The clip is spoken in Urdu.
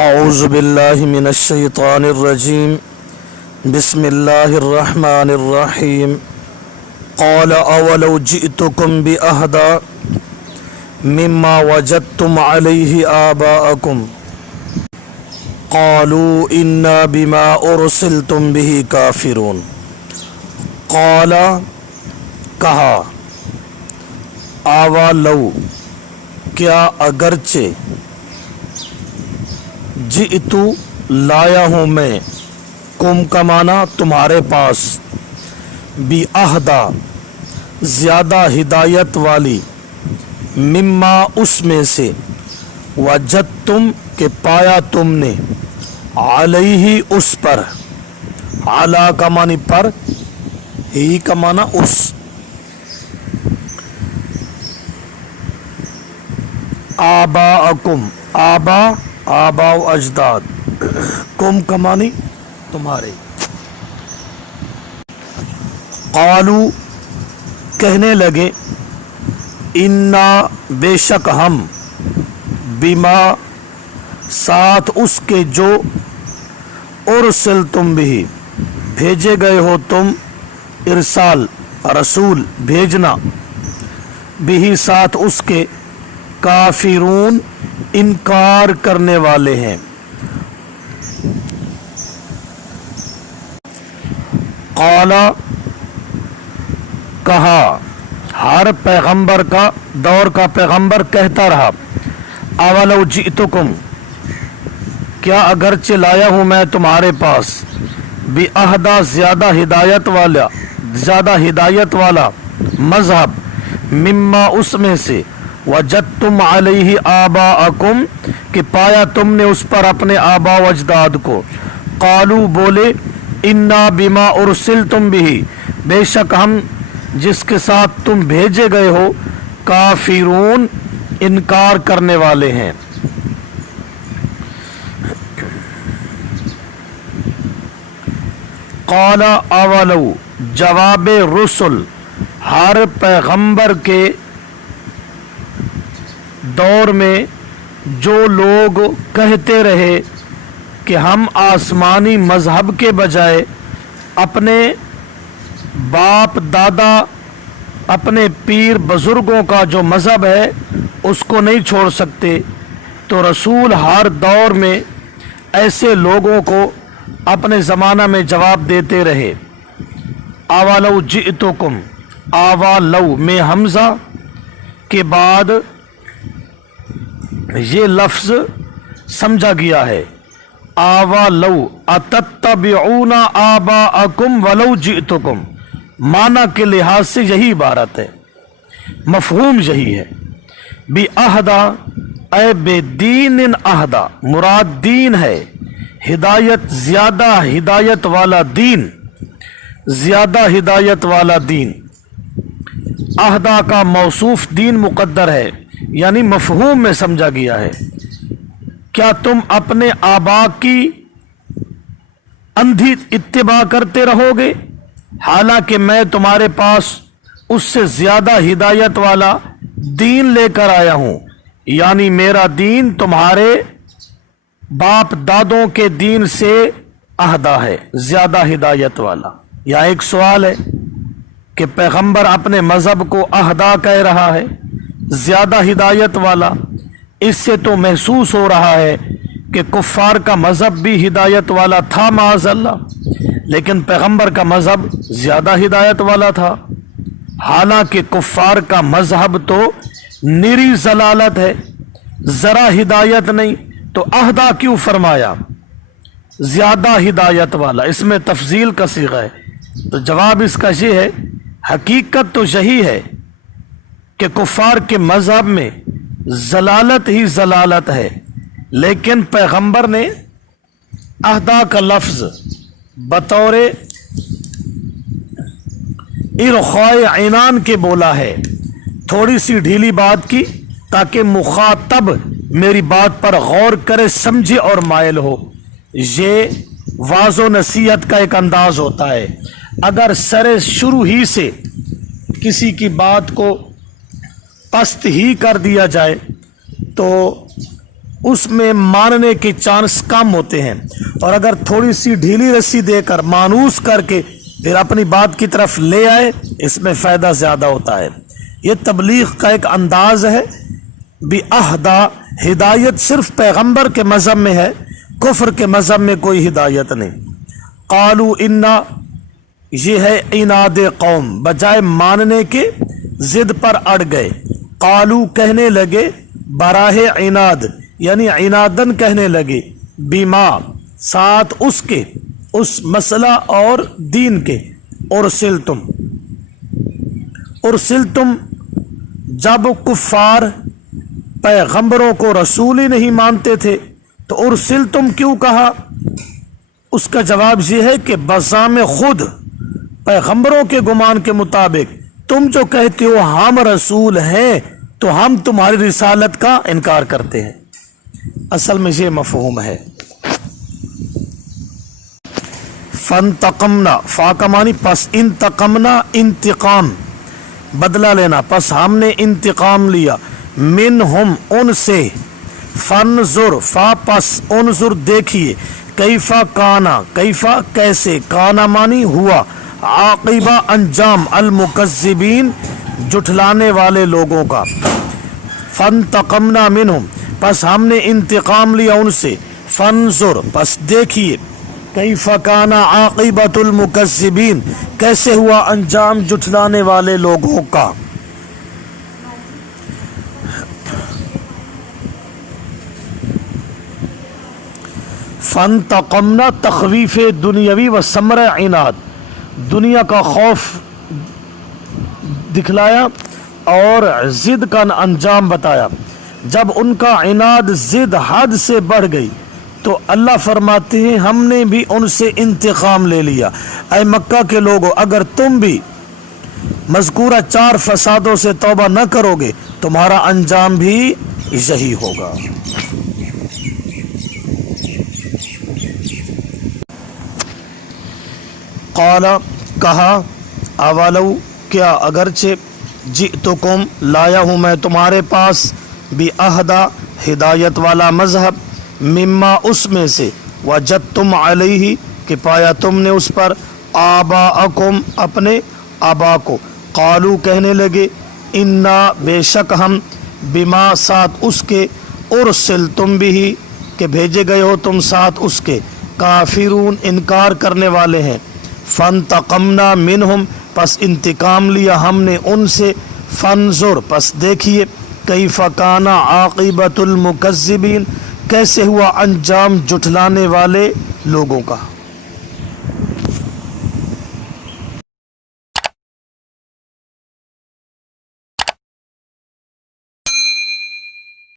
اعوذ باللہ من الشیطان الرجیم بسم اللہ الرحمن الرحیم قال اولو جئتکم بأہدی مما وجدتم علیہ آباءکم قالوا انا بما ارسلتم بہ کافرون۔ قال کہا، اولو کیا اگرچہ، جئتو لایا ہوں میں، کم کا معنی تمہارے پاس، بِأَهْدَى زیادہ ہدایت والی، مما اس میں سے، وجدتم کہ پایا تم نے، علیہ اس پر، علی کا معنی پر، ہی کا معنی اس، آباءکم آبا و اجداد، کم کمانی تمہارے، قالو کہنے لگے، انا بے شک ہم، بما ساتھ اس کے جو، ارسلتم بھی بھیجے گئے ہو تم، ارسال رسول بھیجنا، بھی ساتھ اس کے، کافرون انکار کرنے والے ہیں۔ قال کہا، ہر پیغمبر کا دور کا پیغمبر کہتا رہا، اولو جئتکم کیا اگرچہ لایا ہوں میں تمہارے پاس، بِأَهْدَى زیادہ ہدایت والا مذہب، مما اس میں سے، وجدتم علیہ آباءکم کہ پایا تم نے اس پر اپنے آبا و اجداد کو، قالو بولے، انا بما ارسلتم بھی بے شک ہم جس کے ساتھ تم بھیجے گئے ہو، کافرون انکار کرنے والے ہیں۔ قال اولو جواب رسل، ہر پیغمبر کے دور میں جو لوگ کہتے رہے کہ ہم آسمانی مذہب کے بجائے اپنے باپ دادا، اپنے پیر بزرگوں کا جو مذہب ہے اس کو نہیں چھوڑ سکتے، تو رسول ہر دور میں ایسے لوگوں کو اپنے زمانہ میں جواب دیتے رہے۔ اولو جئتکم، اولو میں حمزہ کے بعد یہ لفظ سمجھا گیا ہے، اولو اتتبعون آباءکم ولو جئتکم، معنی کے لحاظ سے یہی عبارت ہے، مفہوم یہی ہے۔ بِأَهْدَى اے بے دین اہدا، مراد دین ہے، ہدایت زیادہ ہدایت والا دین، زیادہ ہدایت والا دین، اہدا کا موصوف دین مقدر ہے، یعنی مفہوم میں سمجھا گیا ہے۔ کیا تم اپنے آبا کی اندھی اتباع کرتے رہو گے، حالانکہ میں تمہارے پاس اس سے زیادہ ہدایت والا دین لے کر آیا ہوں، یعنی میرا دین تمہارے باپ دادوں کے دین سے اہدا ہے، زیادہ ہدایت والا۔ یہاں ایک سوال ہے کہ پیغمبر اپنے مذہب کو اہدا کہہ رہا ہے، زیادہ ہدایت والا، اس سے تو محسوس ہو رہا ہے کہ کفار کا مذہب بھی ہدایت والا تھا معاذ اللہ، لیکن پیغمبر کا مذہب زیادہ ہدایت والا تھا، حالانکہ کفار کا مذہب تو نری ضلالت ہے، ذرا ہدایت نہیں، تو اہدا کیوں فرمایا، زیادہ ہدایت والا، اس میں تفضیل کا صیغہ ہے۔ تو جواب اس کا یہ ہے، حقیقت تو یہی ہے کہ کفار کے مذہب میں ضلالت ہی ضلالت ہے، لیکن پیغمبر نے اہدا کا لفظ بطور ارخائے عنان کے بولا ہے، تھوڑی سی ڈھیلی بات کی تاکہ مخاطب میری بات پر غور کرے، سمجھے اور مائل ہو۔ یہ واض و نصیحت کا ایک انداز ہوتا ہے۔ اگر سر شروع ہی سے کسی کی بات کو پست ہی کر دیا جائے تو اس میں ماننے کے چانس کم ہوتے ہیں، اور اگر تھوڑی سی ڈھیلی رسی دے کر مانوس کر کے پھر اپنی بات کی طرف لے آئے، اس میں فائدہ زیادہ ہوتا ہے۔ یہ تبلیغ کا ایک انداز ہے۔ بِأَہْدَى، ہدایت صرف پیغمبر کے مذہب میں ہے، کفر کے مذہب میں کوئی ہدایت نہیں۔ قالوا انا، یہ ہے عناد قوم، بجائے ماننے کے ضد پر اڑ گئے۔ قالوا، کہنے لگے، براہ عناد یعنی عنادن کہنے لگے، بما، ساتھ اس کے، اس مسئلہ اور دین کے، ارسلتم، جب کفار پیغمبروں کو رسول ہی نہیں مانتے تھے تو ارسلتم کیوں کہا؟ اس کا جواب یہ ہے کہ بذام خود پیغمبروں کے گمان کے مطابق تم جو کہتے ہو ہم رسول ہیں تو ہم تمہاری رسالت کا انکار کرتے ہیں۔ اصل میں یہ مفہوم ہے۔ فانتقمنا، فا کا معنی پس، انتقمنا انتقام، بدلہ لینا، پس ہم نے انتقام لیا، منہم ان سے، فانظر، فا پس، انظر دیکھیے، کیفا کانا، کیفا کیسے، کانا معنی ہوا، عاقبہ انجام، المکذبین جھٹلانے والے لوگوں کا۔ فانتقمنا منہم، پس ہم نے انتقام لیا ان سے، فانظر، پس دیکھیے، کیف کان عاقبۃ المکذبین، کیسے ہوا انجام جھٹلانے والے لوگوں کا۔ فانتقمنا تخویف دنیاوی و ثمرہ عناد، دنیا کا خوف دکھلایا اور ضد کا انجام بتایا۔ جب ان کا عناد ضد حد سے بڑھ گئی تو اللہ فرماتے ہیں ہم نے بھی ان سے انتقام لے لیا۔ اے مکہ کے لوگوں، اگر تم بھی مذکورہ 4 فسادوں سے توبہ نہ کرو گے تمہارا انجام بھی یہی ہوگا۔ قال، کہا، اولو، کیا اگرچہ جئتکم، لایا ہوں میں تمہارے پاس، بِأَہْدَى، ہدایت والا مذہب، مما، اس میں سے، وجدتم علیہ، کہ پایا تم نے اس پر، آباءکم، اپنے آبا کو۔ قالوا، کہنے لگے، انا، بے شک ہم، بما، ساتھ اس کے، ارسلتم بھی، کہ بھیجے گئے ہو تم ساتھ اس کے، کافرون، انکار کرنے والے ہیں۔ فانتقمنا منہم، پس انتقام لیا ہم نے ان سے، فانظر، پس دیکھیے، کیف کان عاقبۃ المکذبین، کیسے ہوا انجام جھٹلانے والے لوگوں کا۔